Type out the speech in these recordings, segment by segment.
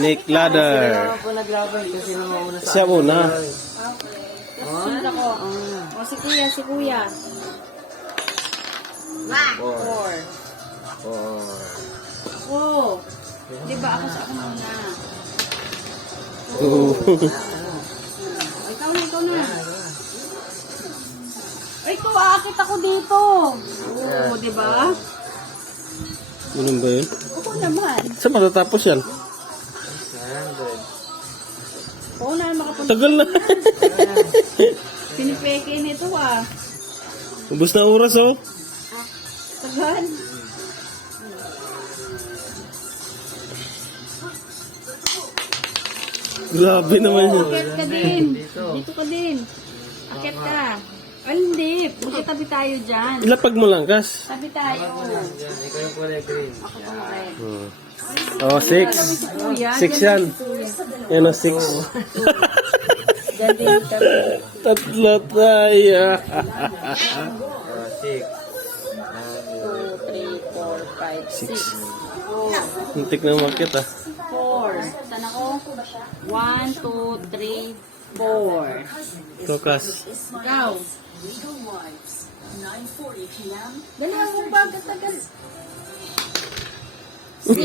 Snake ladder. Ako naglaban kasi nung sa Siya muna. Sunod ako. O, si kuya, si kuya. 4. Oh. Diba ako sa ako muna? Oo. Ikaw na. Ay, ito, aakit ako dito. Oo, diba? Ganun ba yun? Oo naman. Saan matatapos yan? Oo na, makapunta. Tagal na. Pinipeke nito ah. Ubus na oras oh. Tagal. Grabe naman yun. Akit ka din. Dito ka din. Akit ka. Ay, hindi. Magkatabi tayo dyan. Ilapag mo lang, Kas. Tabi tayo. Ikaw yung kulay green. Ako pang red. Oh, 6. Si kuya. 6 yan. Yan o, 6. Dyan din kami. Tatlo tayo. 6. 2, 3, 4, 5, 6. Muntik na market ah. 4. Saan ako? 1, 2, 3, 4. Ito, Kas. Ikaw. Dali ang mong bagat tagal. 6.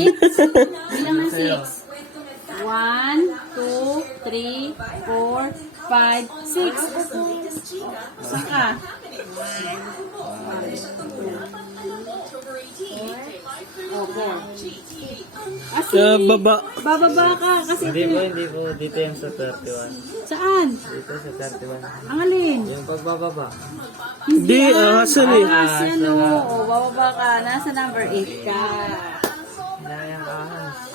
Bilang ng 6. 1, 2, 3, 4, 5, 6. Saka. 4. Sa baba. Bababa ka kasi Hindi po. Dito yung sa 31. saan? Dito sa 31. Ang alin? Yung pagbababa. Di, asan eh. Asan o? Bababa ka. Nasa number 8 ka. Hinayang ahas.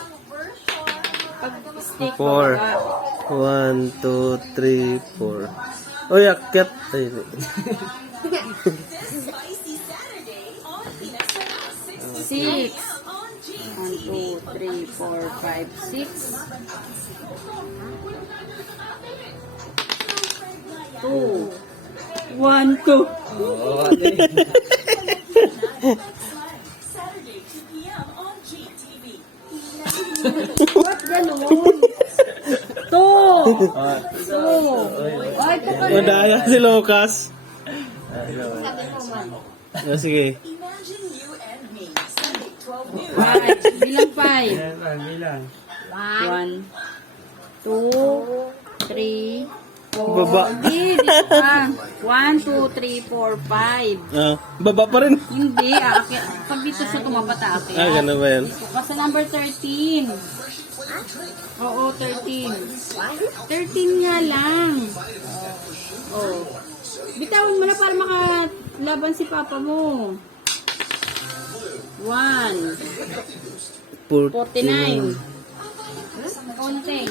Pag stick, 4. bababa. 1, 2, 3, 4. Oy, akyat. Ay, 6. 1, 2, 3, 4, 5, 6. 2. 1, 2. Oo, ate. What ganun? 2. 2. Ay, ito pa rin. madaya si Lucas. Oh, sige. 5. Bilang 5. Ayan lang, bilang. 1, 2, 3, 4. Baba. Hindi, dito ka. 1, 2, 3, 4, 5. Ah, baba pa rin. Hindi, aakit. Pag dito sa tumabata, aakit. Ah, gano'n ba yan? Dito ka sa number 13. Oo, 13. 13 nga lang. Oh. Bitawan mo na para makalaban si papa mo. 1. 49. Konting.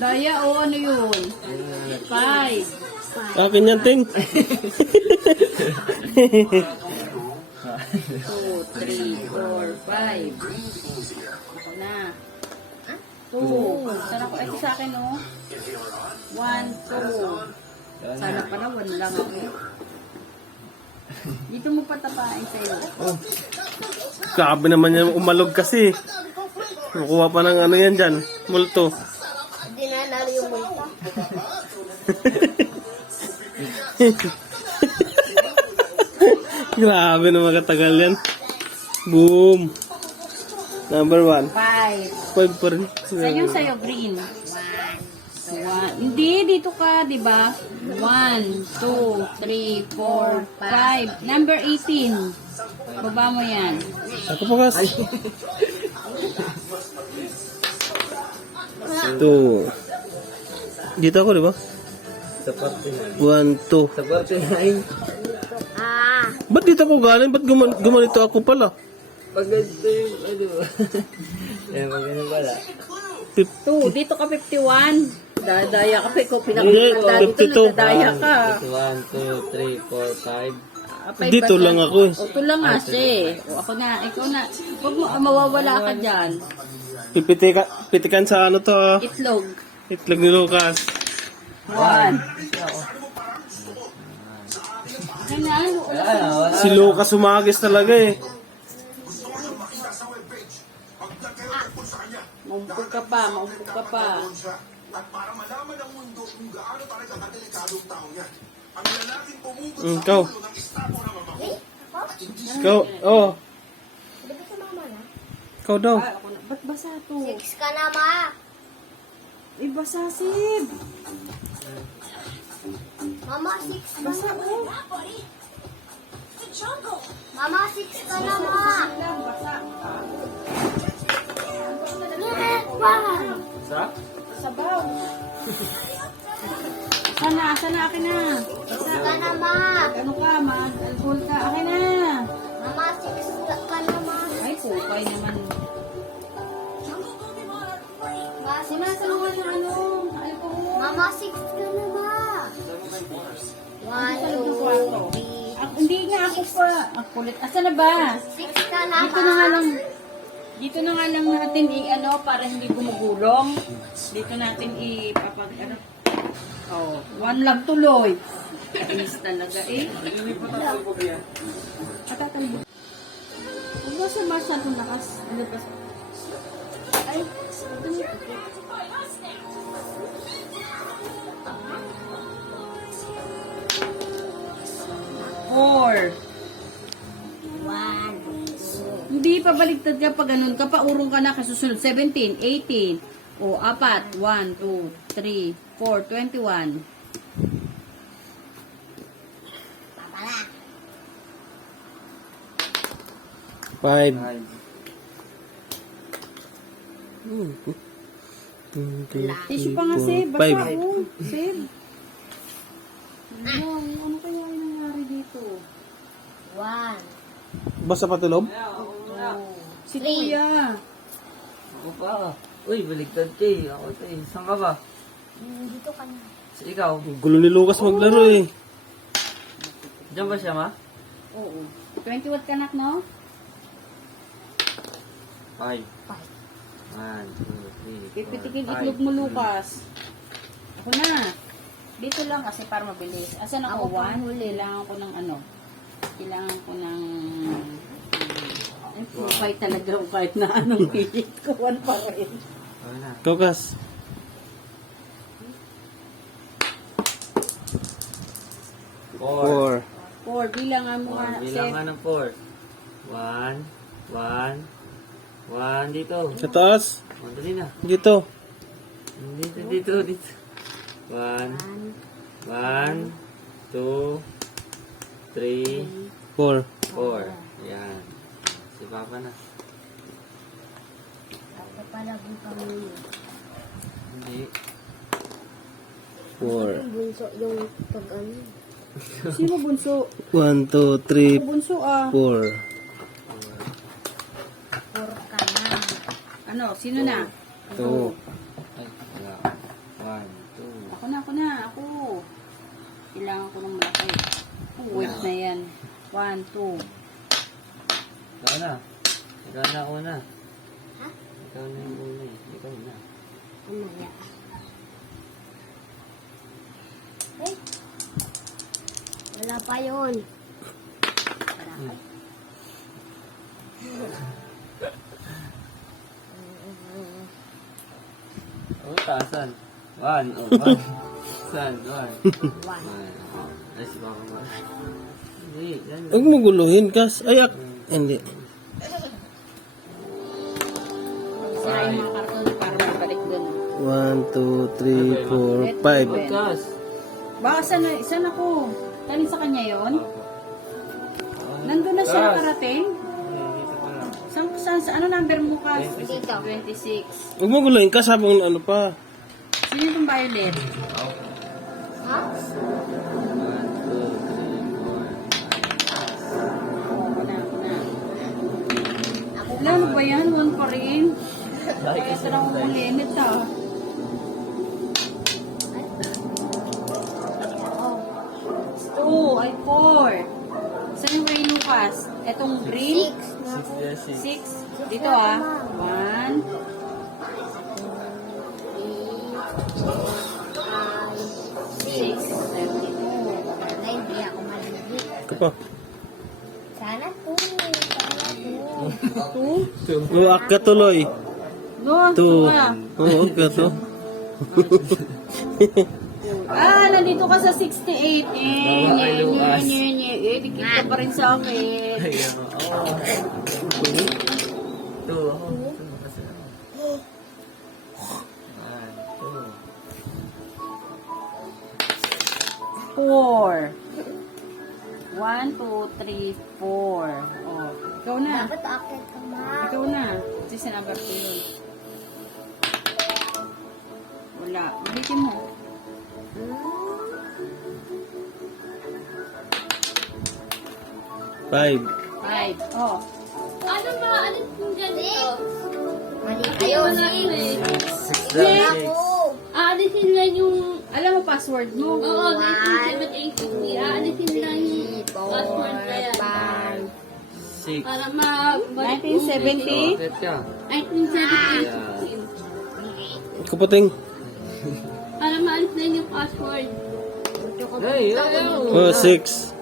Daya o ano yun? 5. Akin yan, Ting. 2, 3, 4, 5. Ako na. 2. Sana ko, ito sa akin, no? 1, 2. Sana pa na, 1 lang ako. Dito mo patapain sa'yo. Grabe naman yan, umalog kasi. Nakuha pa ng ano yan dyan, multo. Hindi na nalo yung multa. Grabe na makatagal yan. Boom. Number 1. 5. 5 pa rin. Saan yung sa'yo, green? 1. Hindi, dito ka, di ba? 1, 2, 3, 4, 5. Number 18. Baba mo yan. Ako pa, Kas. 2. Dito ako, di ba? Sa 49. 1, 2. Sa 49. Ba't dito ako galing? Ba't gumanito ako pala? Pag ganito yung, ano. Yan, pag ganito pala. 2, dito ka 51. Dadaya ka pa, ikaw Hindi, pinakita dito, 52. nadadaya ka. 1, 2, 3, 4, 5. Dito lang ako eh. O, ito lang nga siya eh. O, ako na, ikaw na. Huwag mo, mawawala ka dyan. Pitikan sa ano to. Itlog. Itlog ni Lucas. 1. Akin na, Wala. Si Lucas sumagis talaga eh. maumpog ka pa, maumpog ka pa. Ikaw. Ikaw, oh. Di ba sa mama na? Ikaw daw. Ah, ako na. Ba't basa to? 6 ka na, ma. Eh, basa, Sib. Mama, 6 ka Basa, na. oh. Mama, 6 ka na, ma. Lang, basa. Wow. Sa? Sabaw. Sana akin na. 6 ka na, ma. Ano ka, alcohol ka. Akin na. Mama, 6 ka na, ma. Ay, pupay naman. Ma, Sinasaluhan yung ano, alcohol. Mama, 6 ka na, ma. 1, 2, 3. Hindi nga ako pa. Ang kulit. Asa na ba? 6 ka na, Dito na nga ma. lang. Dito na nga lang natin para hindi gumugulong. Dito natin ano. Oh, 1 lang tuloy. Inis talaga eh. Patatalbo. Huwag ba sa masa itong nakas? Ano ba? Ay, Four. 1. Hindi pa baliktad ka pag ganun ka, paurong ka na kasusunod. 17, 18. O, 4. 1, 2, 3, 4, 21. Papala. 5. Ay. Tissue pa nga, Seb. Basa ako. Seb. Ano kaya yung nangyari dito? 1. Basta patulob? Si Kuya. Ako pa. Uy, baligtad kay. Ako ito eh. Saan ka ba? Dito ka na. Sa ikaw? Gulo ni Lucas maglaro eh. Diyan ba siya, ma? Oo. 20 watt ka nak, no? 5. 5. 1, 2, 3, 4, Pipitikin itlog mo, Lucas. Ako na. Dito lang kasi para mabilis. Asan ako? Ako pang 1. Kailangan ko ng ano? Kailangan ko ng... Ay, pupay talaga ako kahit na anong hihit ko. 1 pa rin. Wala. Lucas. 4. 4. Bilangan mo nga. Bilang nga ng 4. 1, 1, 1 dito. Sa taas. 1, dali na. Dito. Dito. 1, 1, 2, 3, 4. 4. Yan. Si Papa na. Kapapalabong kami. Hindi. 4. Bunso yung pag-ano. Sino bunso? 1, 2, 3, Bunso 4. ah. 4 ka na. Ano? Sino na? 2. Ay, wala. 1, 2. Ako na. Ako. Kailangan ko ng malaki. Oh, wait na yan. 1, 2. Ikaw na. Ikaw na una. Ha? Ikaw na yung una eh. Ikaw na. Umaya. Ay. Wala pa yun. Oh, taasan. 1. Oh, 1. Saan? 1. 1. Ay, si Papa ba? Hindi. Yan. Huwag mo guluhin, Kas. Ayak. Hindi. Sira yung mga karton para mabalik dun. 1, 2, 3, 4, 5. Pagkas. Baka saan ako? Kanin sa kanya yon? Nandun na siya nakarating? Dito pa lang. Saan, ano number mo ka? Dito. 26. Huwag mo guluhin, Kas. Habang ano pa. Sino itong violet? Ha? 1, 2, 3, 4. Ako na. Ano ba yan? 1 pa rin? Kaya sarang mo limit ah. Oh, ay 4. Saan yung kay Lucas? Etong green? 6. Dito ah. 1, 6, 7. Hindi ako maliliit. Ito pa. Sana po. Sana po. 2? Oh, akyat tuloy. No, 2. 2 ka. Oo, akyat to. Nandito ka sa 68. Bawa kay Lucas. Dikit ka pa rin sa akin. Ayan o. Oh. 2. Ako. 2 kasi ako. 4. 1, 2, 3, 4. Oh, ikaw na. Dapat akit ka, ma. Ikaw na. Kasi sa number 2 yun. Wala. Ulitin mo. Five. 5. Oh. Ano ba? Ano kung ganito? Mali kayo. Six lang, six. Aalisin lang yung... Alam mo password mo? Oo, 1978. Aalisin lang yung password kaya. 6. Para ma-balik 1970? Bakit ka? 1978. Kapating. Para maalis na yung password. Ay, ayaw. Oh, 6.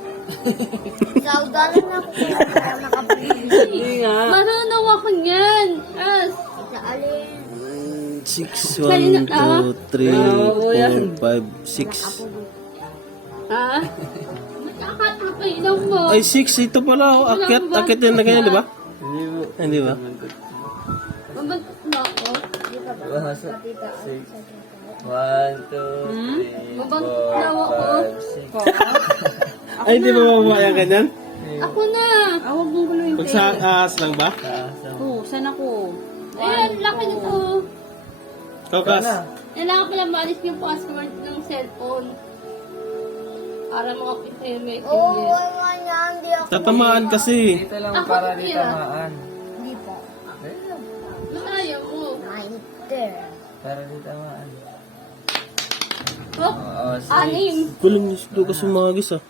Saudalan na ako para makabili. Hindi nga. Marunong ako niyan. Sa alin? 6, 1, 2, 3, 4, 5, 6. Ha? Magkakatapay lang mo. Ay, 6. Ito pala. Oh, akyat. Akyat yan na ganyan, di ba? Hindi mo. Hindi ba? Mabantot mo ako. Bahasa. 6. 1, 2, 3, 4, Mabantot na ako. 5, 6. Ay, hindi ba mababa yan ganyan? Ako na. Huwag mong guluhin. Pag sa ahas lang ba? Saan ako? Ayan, laki nito. Kakas. Kailangan pala maalis yung password ng cellphone. Para makakita yung may hindi ako. Tatamaan kasi. Dito lang para di tamaan. Hindi po. Masaya mo. Para di tamaan. Oh, Oo, 6. anim. Kulang yung sudo ka sumagis ah.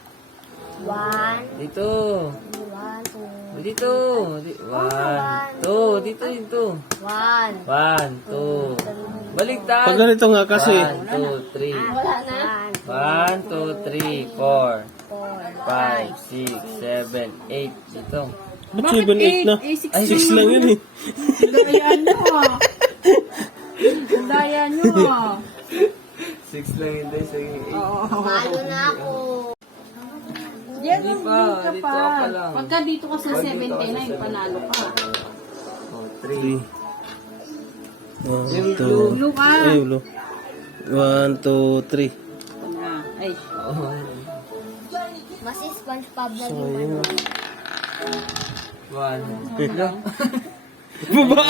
1, Dito. 2, Dito. 1, 2. Dito, dito. 1. 1, 2. Baliktad. Pag ganito nga kasi. 1, 2, 3. Wala na. 1, 2, 3, 4, 5, 6, 7, 8. Dito. Ba't 7, 8 na? Ay, 6 lang yun eh. Daya nyo ah. Daya nyo ah. 6 lang yun, sige. 8. Malo na ako. Yan, Hindi dito pa, ka dito pa. ka pa lang. Pagka dito ka sa 79, panalo ka. Oh, 3. 3. 1, 2. Blue ka. Ay, ulo. 1, 2, 3. Ito na. Ay, Oh. Mas SpongeBob na yung Sayang. 1. Baba!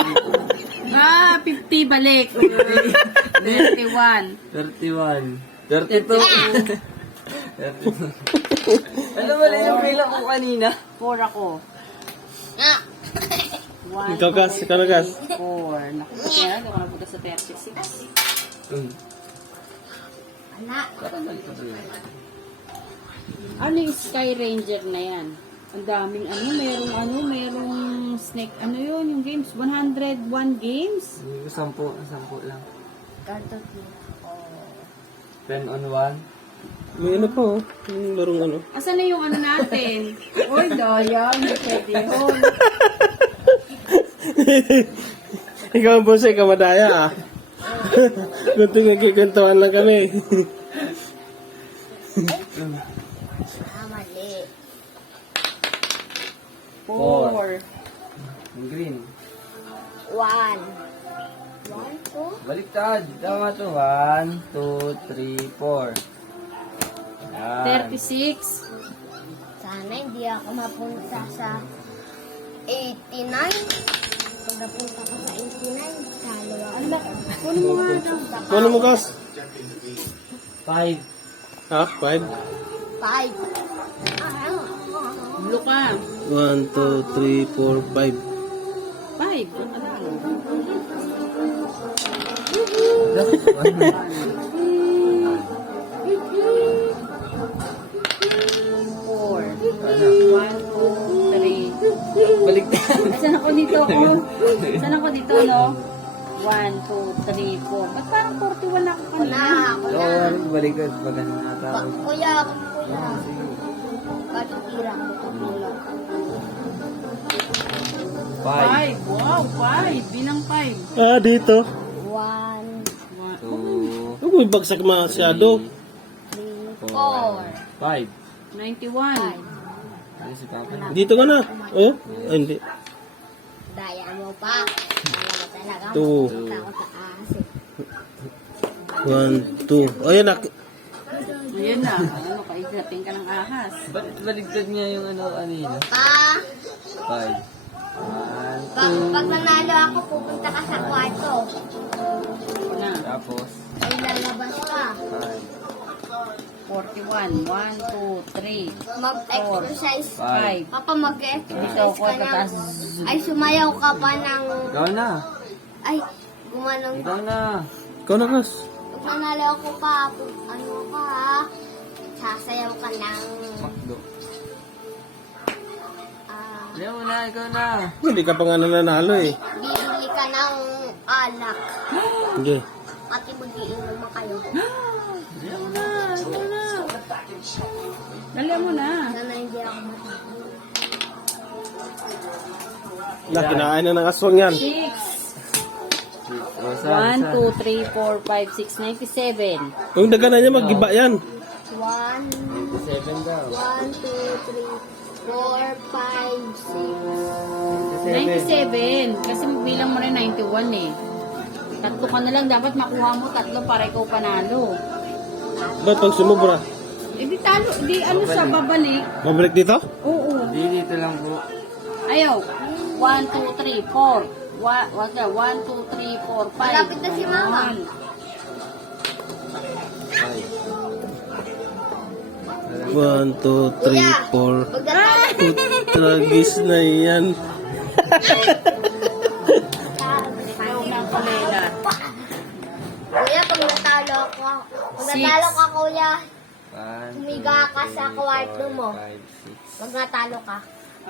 50 balik. 31. 31. 32. 32. Alam mo, ilang bilang ko kanina? 4 ako. Ah! 1, Ikaw gas, ikaw na gas. 4. Naku, kaya ako napunta sa 36. Anak. Ano yung Sky Ranger na yan? Ang daming merong snake, yun, yung games, 101 games? 10 lang. Ganto po. 10 on 1. May ano pa oh. Yung larong ano. Asan na yung natin? Oy, daya, may pwede yun. Ikaw ang boss, ikaw madaya ah. Kunting nagkikantuan lang kami. Mali. 4. Yung green. 1. 1, 2. Baliktad. Tama to. 1, 2, 3, 4. Yan. 36. Sana hindi ako mapunta sa 89. Pag napunta ko sa 89, talo ako. Ano ba? Kuno mo nga daw. Ano mo gas? 5. Ha? 5? 5. Blue ka. 1, 2, 3, 4, 5. 5. Ano? Four. 1, 2, 3. Baliktad. Saan ako dito? Saan ako dito, no? 1, 2, 3, 4. Ba't parang 41 ako kanina? Oo, baliktad. Pag ano natawag. Kuya, kuya. Katitira mo tutulog. 5, 5. Wow, 5. Bilang 5. Ah, dito. 1, 2, Huwag mo bagsak masyado. 3, 4, 5. 91. Ano si Papa? Dito ka na. Oh, ay, hindi. Daya mo pa. Talaga 2, takot sa asin. 1, 2. Oh, yan na. Ayan na. Ano, kaigapin ka ng ahas. Bakit baligtad niya yung ano kanina? 5. 1, Pag nanalo ako, pupunta ka sa kwarto. Ako na. tapos Ay, lalabas ka. 5. 41. 1, 2, 3, Mag-exercise. 5. Papa, mag-exercise Ito, ka ng... tatas. Ay, sumayaw ka pa ng... Ikaw na. Ay, gumanong... Ikaw na. Ikaw na, Kas. Pag nanalo ako pa, ano ka ha? Sasayaw ka ng... Makdo. ah, Ayaw mo na, ikaw na. Hindi ka pa nga nanalo eh. bibili ka ng alak. Hindi. Pati mag-iinom kayo. Ayaw mo na, ikaw na. Dali mo na. Sana hindi ako matakot. Wala, kinain na ng aswang yan. 6. O, saan, 1, 2, 3, 4, 5, 6, 97. Kung daga na niya, mag-iba yan. 1, 7 daw. 1, 2, 3, 4, 5, 6. 97. Kasi bilang mo rin 91 eh. Tatlo ka na lang. Dapat makuha mo tatlo para ikaw panalo. Ba't pag sumubra? Eh di talo. Di ano siya babalik. Mabalik dito? Oo. Hindi, dito lang po. Ayaw. 1, 2, 3, 4. Wag na. 1, 2, 3, 4, 5. Malapit na si Mama. 5. 1, 2, 3, 4. Pagkatapos Tragis na yan. Ikaw ng kulela. Kuya, pag natalo ako, pag 6. natalo ka, kuya, 1, humiga ka sa kwarto mo. 5, 6. Pag natalo ka.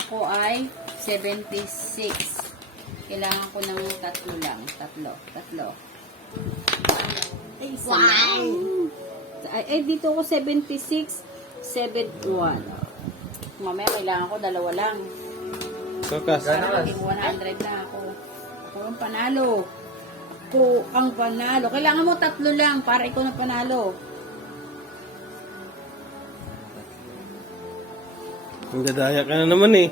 Ako ay 76. Kailangan ko ng tatlo lang. Tatlo. Wow! Ay, dito ako 76. 71. Mamaya kailangan ko dalawa lang. Kakas. Para maging 100 na ako. Ako ang panalo. Ako ang panalo. Kailangan mo tatlo lang para ikaw na panalo. Ang dadaya ka na naman eh.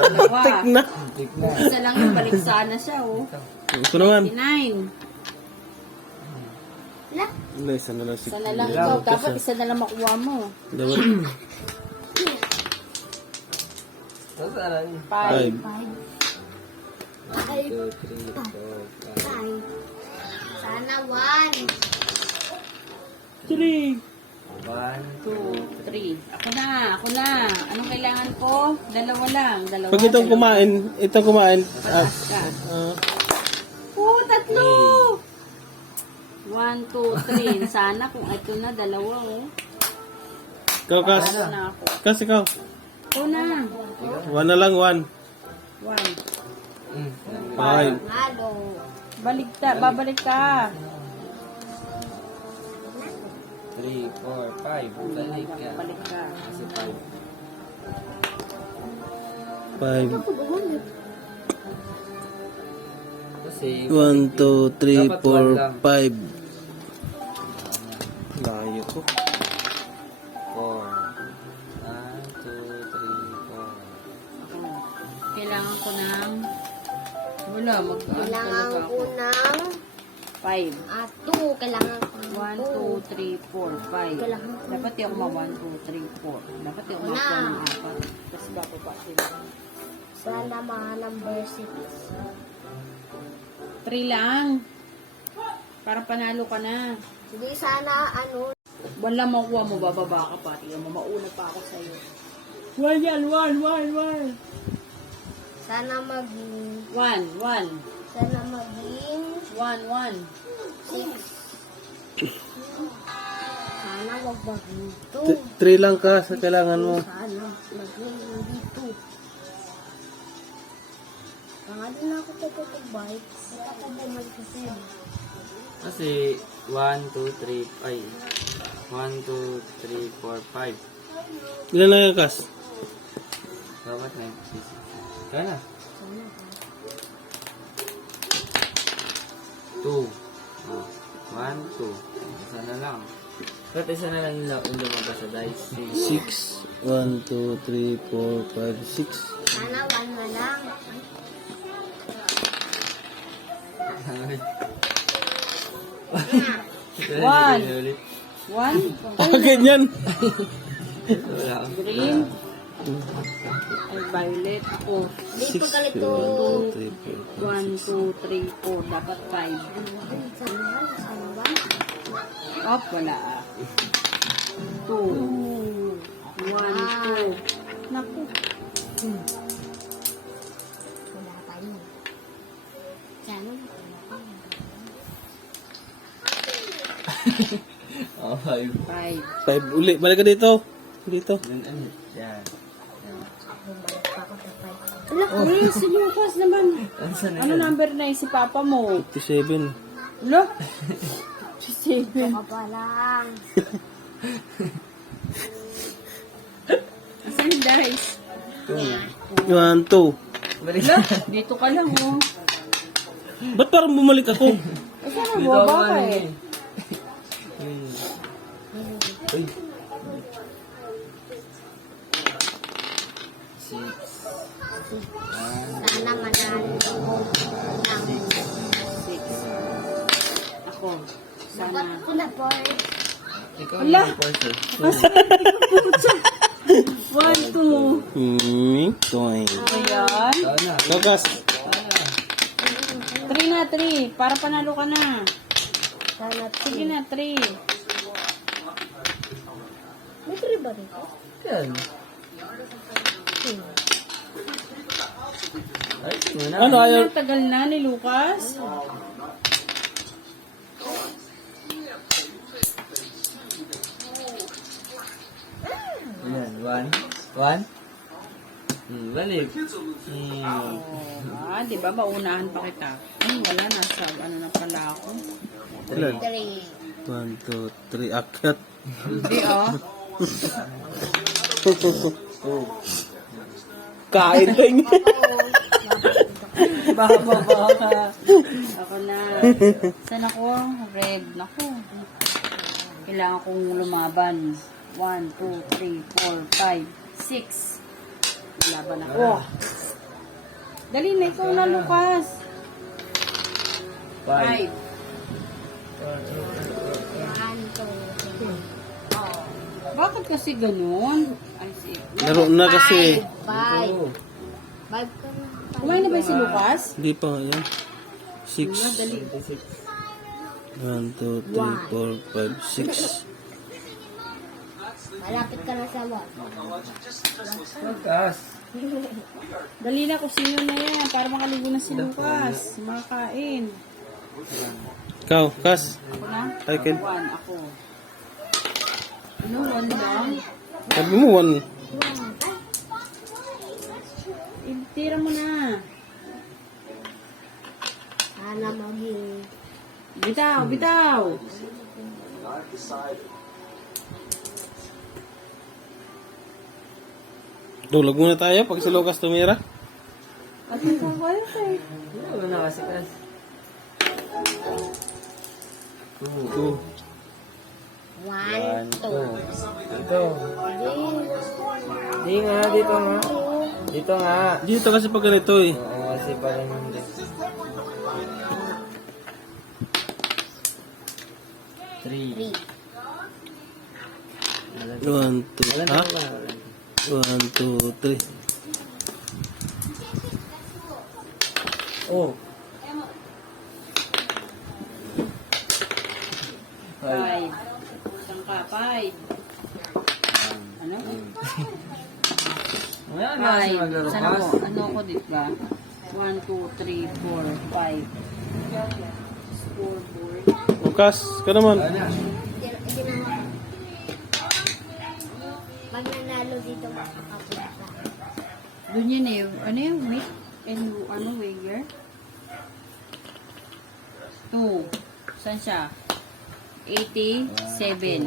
Dalawa. Tik na. Tik na. Isa lang yung balik sana siya, oh. Ito naman. 59. Wala. Wala, isa na lang si... Isa na lang ikaw. Dapat isa na lang makuha mo. Dapat. So, saan? 5. 5. 1, 2, 3, 4, 5. Sana 1. 3. 1, 2, 3. Ako na. Anong kailangan ko? Dalawa lang. Dalawa. Pag itong kumain, Pataas ka. Tatlo! 1, 2, 3. Sana kung ito na, dalawa, oh. Ikaw, Kas. Ano na ako? Kas, ikaw. Ito na. 1 na lang, 1. 1. 5. Halo. Babalik ka. 3, 4, 5. Balik ka. Balik ka. Kasi 5. 5. Kasi 1, 2, 3, Dapat one lang. 4, 5. Layo ko. 4. 1, 2, 3, 4. Kailangan ko ng... Wala, Kailangan ko ng 5. 2. Kailangan ko ng 1, 2, 3, 4, 5. Kailangan ko. Dapat yung ma 1, 2, 3, 4. Dapat yung Wala. makuha ng 4. Tapos bako pa sila. Sana mga number 6. 3 lang. Para panalo ka na. Hindi sana ano. Wala makuha mo, bababa ka pa. Tingnan mo, mauna pa ako sa'yo. 1 yan, 1. Sana maging 1. sana maging 1. 6. Sana wag maging 2. 3 lang ka sa kailangan mo. Sana maging hindi 2. Kaya din ako tututubay. Baka bumalik kasi. Kasi 1, 2, 3, ay 1, 2, 3, 4, 5. Ilan na yan, Kas? Dapat 96. Kaya na. 2. 1, 2. Isa na lang. Ba't isa na lang yung lumabas sa dice? 6. 1, 2, 3, 4, 5, 6. Sana 1 na lang. One. Ulit. 1, Ganyan. Wala. green, ay violet, 4. Hindi pa ganito. 1, 2, 3, 4. Dapat 5. Sana 1. Op, wala. 2, 1, 2. Naku. Wala tayo. Sana. Oh, 5. 5. 5 uli. Balik ka dito. Dito. Dun, ano? Yan. Bumalik pa ako sa 5. Ala, eh, si Lucas naman. Saan na Ano yan? number na si Papa mo? 57. Lo? Si 7. Ako pa lang. Asan yung dice? 1, 2. Balik Lo, dito ka lang, oh. Ba't parang bumalik ako? Asan ang baba ka eh? Uy. 6. Sana manalo ako. 6. Ako. Sana. Dapat ko na po. Ikaw Ala. yung person. 1, 2. Toy. Ayan. Ikaw na. Kas. 3 na, 3. Para panalo ka na. Sana Sige na, 3. may 3 ba dito? Yan. Ay, sige na. Ano ayaw? Tagal na ni Lucas. Yan, 1. Balik. Di ba? Maunahan pa kita. Ay, wala. Nasa, ano na pala ako. Ilan? 3. 1, 2, 3. Akyat. Hindi, oh. Kain pa yung... Baka. Ako na. Saan ako? Red. Naku. Kailangan kong lumaban. 1, 2, 3, 4, 5, 6. Laban ako. Dali na, ikaw na, Lucas. 5. 5. 1, 2, Bakit kasi ganun? Ay, si... Laro na kasi. 5. 5 ka na. Kumain na ba si Lucas? Hindi pa. Ayan. 6. Dali. 1, 2, 3, 4, 5, 6. Malapit ka na sa 1. Magkas. Dali na kung sino na yan para makaligo na si Lucas. Makakain. Ikaw, Kas. Ako na? Ay, Ken. 1 ako. Ano, 1 lang? Sabi mo 1. Tira mo na. Sana maging Bitaw, bitaw. Dulog muna tayo pag si Lucas tumira. At yung kawalit eh. Wala na kasi kas. 2. 1, 2. Ito. Di nga, dito nga. Dito nga. Dito kasi pag ganito eh. Oo, kasi parang hindi. 3. 3. 1, 2. Ha? 1, 2, 3. Oh. 5. Saan ka? 5. Ano? Wala na kasi 5. maglaro Saan kas. ako? Ano ako dito ba? 1, 2, 3, 4, 5. Scoreboard. Lucas, ka naman. Wala na. Ginawa. Pag nanalo dito makakapunta. Doon yun eh. Ano yung week? And ano, year? 2. Saan siya? 87.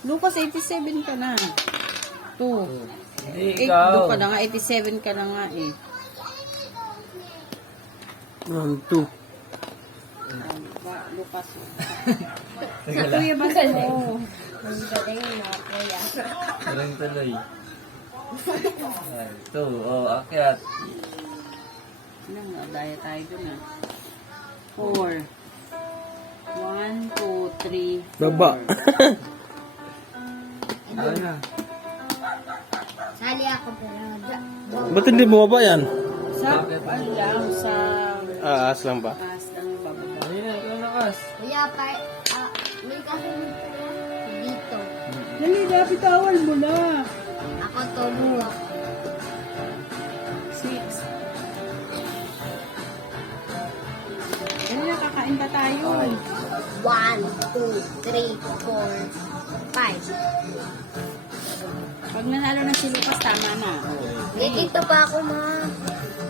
Lucas, 87 ka na. 2. Hindi, 8 ikaw. ka na nga. 87 ka na nga eh. 1, 2. Lucas. Sa kuya ba sa mo? Ang galing na, kuya. Galing tuloy. 2. Oh, akyat. Ano nga, daya tayo dun ah. 4. 1, 2, 3, 4. Baba. Ano na? Sali ako pero Ba't hindi bumaba yan? Sa, ano lang, sa Aas lang ba? taas lang bababa. Ayun na, ikaw nakas. kuya, may kasunod ko dito. Dali, dapat awal mo na. Ako tubo. 6. Dali na, kakain pa tayo. 1, 2, 3, 4, 5. Pag nanalo ng si Lucas, tama na. Dito pa ako, ma.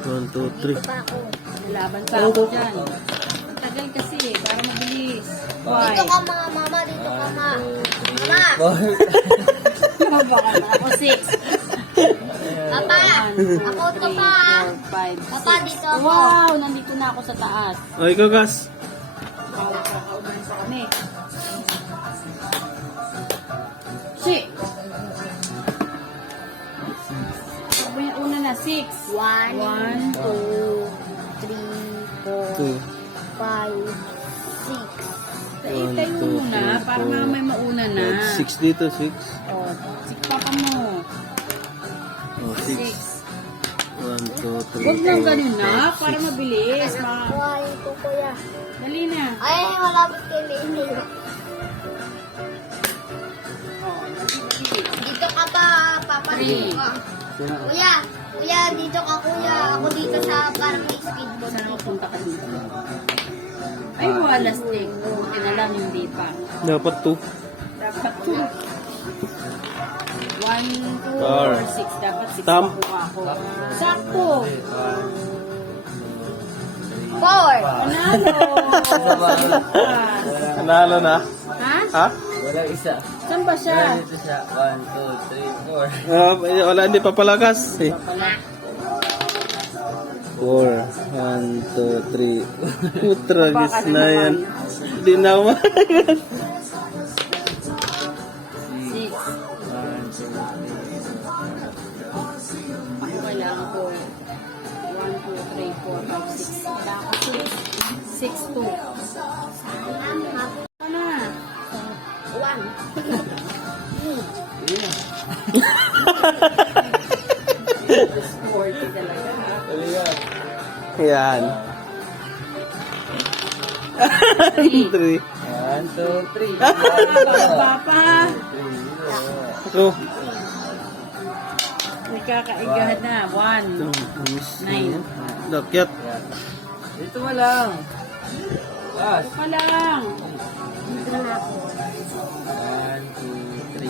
1, 2, Dito pa ako. Nalaban pa ako dyan. Ang tagal kasi, para mabilis. Why? Dito ka, mga mama. Dito ka, ma. Mama. 4. Baka na ako 6. Papa. Ako to pa. 5, Papa, dito ako. Wow, nandito na ako sa taas. O, ikaw, Gas. Bawal ka kaunan sa kami. 6. Sabi niya una na, 6. 1, 1, 2, 2. 3, 4, 5, 6. tayo muna para mamay mauna na. 6 dito, 6. Oh, 6 papa mo. Oh, 6. 1, 2, 3. Huwag lang ganun na, para mabilis. Kuhain ko, kuya. Dali na. Ay, malapit kay Lenny. Oh, dali. Dito ka pa, Papa. Dito ka. Kuya, kuya, dito ka, kuya. Ako dito sa parang may speedboat. Saan ako punta ka dito? Ay, wala stick. Buti na lang, hindi pa. Dapat 2. Dapat 2. 1, 2, Or 6. Dapat 6 Tam. makuha ako. Sakto. 4. Panalo. Nanalo na. Ha? Ha? Wala isa. Saan ba siya? Dito siya. 1, 2, 3, 4. Wala, hindi pa pala, Gas. Eh. Pala. 4. 1, 2, 3. Putra, Baka Gas na na yan. naman. Hindi na ako. 6. 1, 2, 3. Ako kailangan ko 1, 2, 3, 4, 5, 6. Wala ako 6. 6, 2. Ano na? 40 talaga. Yan. 3. 1, 2, 3. Bababa pa. Ako. May kakaigahan na. 1. 9. Lakyat. Dito mo lang. Pas. Ito pa lang. 1, 2, 3.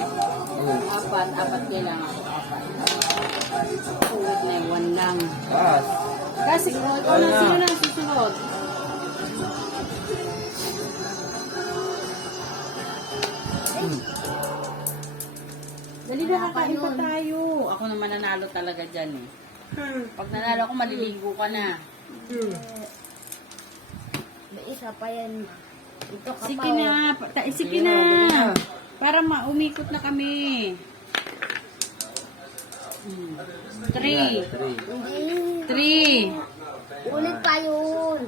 Oh. Apat kailangan ko. 4. Uwit na 1 lang. Pas. Kasi, ikaw na sino na susunod? Dali na, kakain pa tayo. Ako naman nanalo talaga dyan eh. Pag nanalo ako, maliligo ka na. May isa pa yan. Ito ka Sige pa. na, sige na. Para umikot na kami. 3. 3. 3. Ulit pa yun.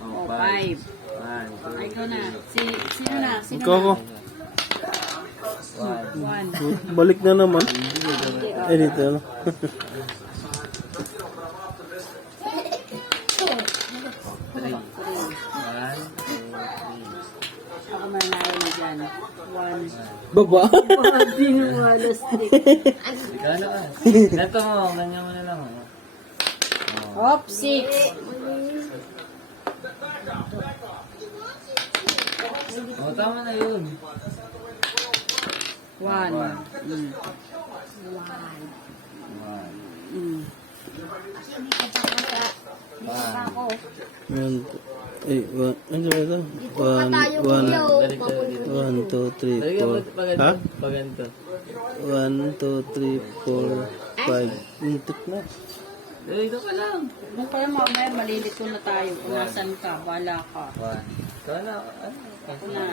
Oh, 5. 1, Ay, 2, ikaw na. Sino na? Sino Ikaw ako. na? 1. 1. Balik na naman. Eh, dito. Ano? 3. 1, 2, 3. Ako manalo na dyan. 1. Baba. Hindi mo alas Ikaw na ka. Ganito mo. Ganyan mo na lang. Hop, 6. Oh, tama na yun. 1. 1. Ako. Ano ba ito? Dito pa tayo kuya. Balik tayo dito. 1, 2, 3, Balik ka 4. pag Ha? pag ganito. 1, 2, 3, 4, 5. Intik na. Dito ka lang. Kung kaya mamaya malilito na tayo. Kung nasan ka, wala ka. 1. Ikaw na. Ako na.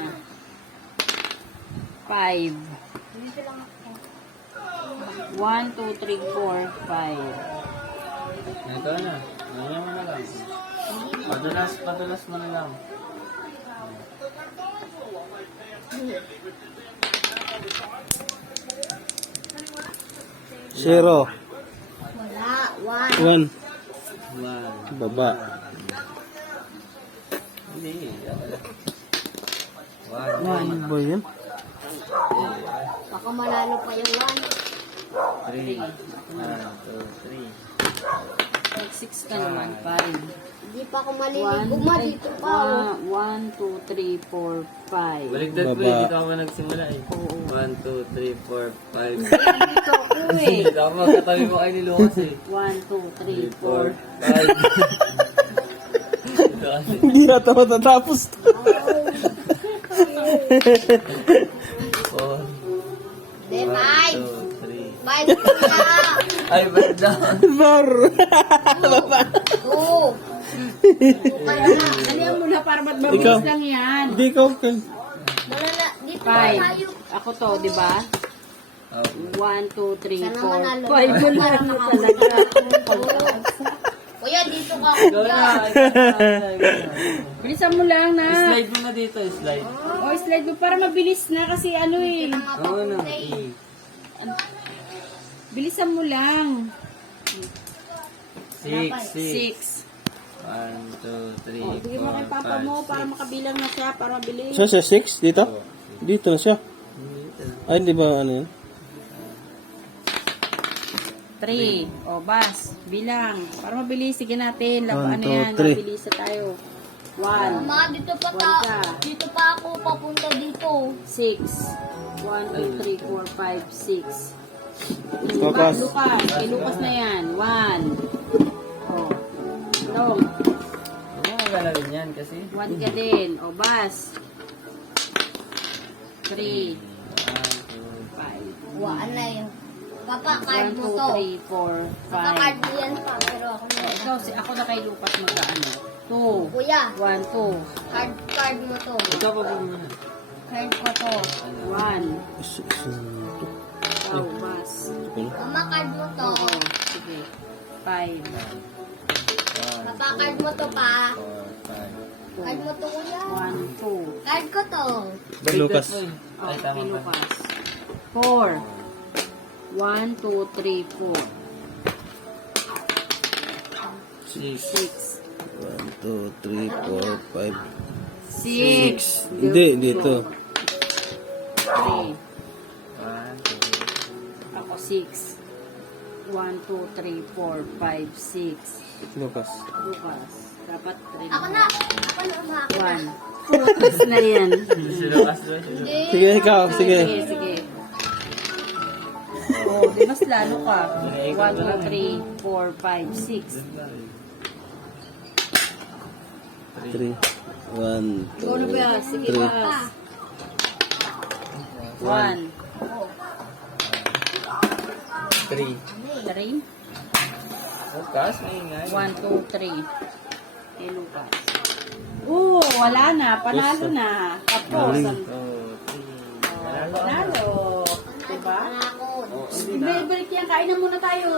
5. 1, 2, 3, 4, 5. Ito na. Ganyan mo na lang. Padulas mo na lang. Zero. Wala. One. 1. 1. Baba. Hindi. 1. Ano ba yan? Baka malalo pa yung one. 3. 1, 2, 3. Mag-6 ka naman. 5. Hindi pa ako maliligo. Dito pa. Oh. 1, 2, 3, 4, 5. Baliktad ko Baba. eh. Dito ako nagsimula eh. Oo. 1, 2, 3, 4, 5. Dito ako eh. Dito ako magkatabi mo kay ni Lucas eh. 1, 2, 3, 4. 5. Hindi na ito matatapos. 4. Hindi, five. 2, 3. Five kuya. Ay, ba't down? Bar. Two. Ano yung mula para ba't mabilis Ikaw. lang yan? Hindi ko. Malala. Dito pa 5. tayo. Ako to, di ba? Oh. 1, 2, 3, Sana 4, manalo. 5. Wala na talaga. Kuya, dito ka Ikaw na. kuya. Bilisan mo lang na. Slide mo na dito. Slide. O, slide mo para mabilis na kasi ano eh. Oo na. E. Bilisan mo lang. 6. 6. 1, 2, 3, O, bigyan mo kay papa 4, mo para makabilang na siya, para mabilis. Siya siya 6 dito? Dito na siya. 5. Ay, hindi ba ano yun? 3. O, bas. Bilang. Para mabilis. Sige natin. One, Ano two, yan. three. Mabilis na tayo. 1. Mama, dito pa dito pa ako papunta dito. 6. 1, 2, 3, 4, 5, 6. Lucas. Lucas. Kay Lucas na yan. 1. O. Long. Huwag mo galawin yan kasi. 1 ka din. O, bas. 3. 5. 1, 2, Wala na yun. Papa, 1, card 2, mo to. 3, 4, Papa, 5. card mo yan pa. Pero ako na. Ikaw, ako na kay Lucas magkaano. 2. Kuya, 1, 2. card mo to. Ikaw pa po muna. Card ko to. 1. Ikaw, bas. Mama, card mo to. Oo. Sige. 5. 1, Papa, card mo to pa. 4, 5. Card mo to, kuya. 1, 2. Card ko to. Lucas. Oh, Ay, tama kay pa. Lucas. 4. 1, 2, 3, 4. 6. 6. 1, 2, 3, 4, 5. 6. Hindi, dito. 3. 1, 2, Ako 6. 1, 2, 3, 4, 5, 6. Lucas. Lucas. Dapat 3. Ako na. Ako na, ma. 1. Lucas na yan. Si Lucas ba? Hindi. Sige, ikaw. Sige. Sige, sige. Oh, di mas lalo ka. 1, 2, 3, 4, 5, 6. 3. 1, Go na 2, ba? Sige, 3. bas. 1. 3. 3. Lucas, maingay. 1, 2, 3. Kay Lucas. Oh, wala na. Panalo na. Tapos. 2, 3. Panalo. Diba? Ako. Oh, hindi na. Ibalik yan. Kain na muna tayo.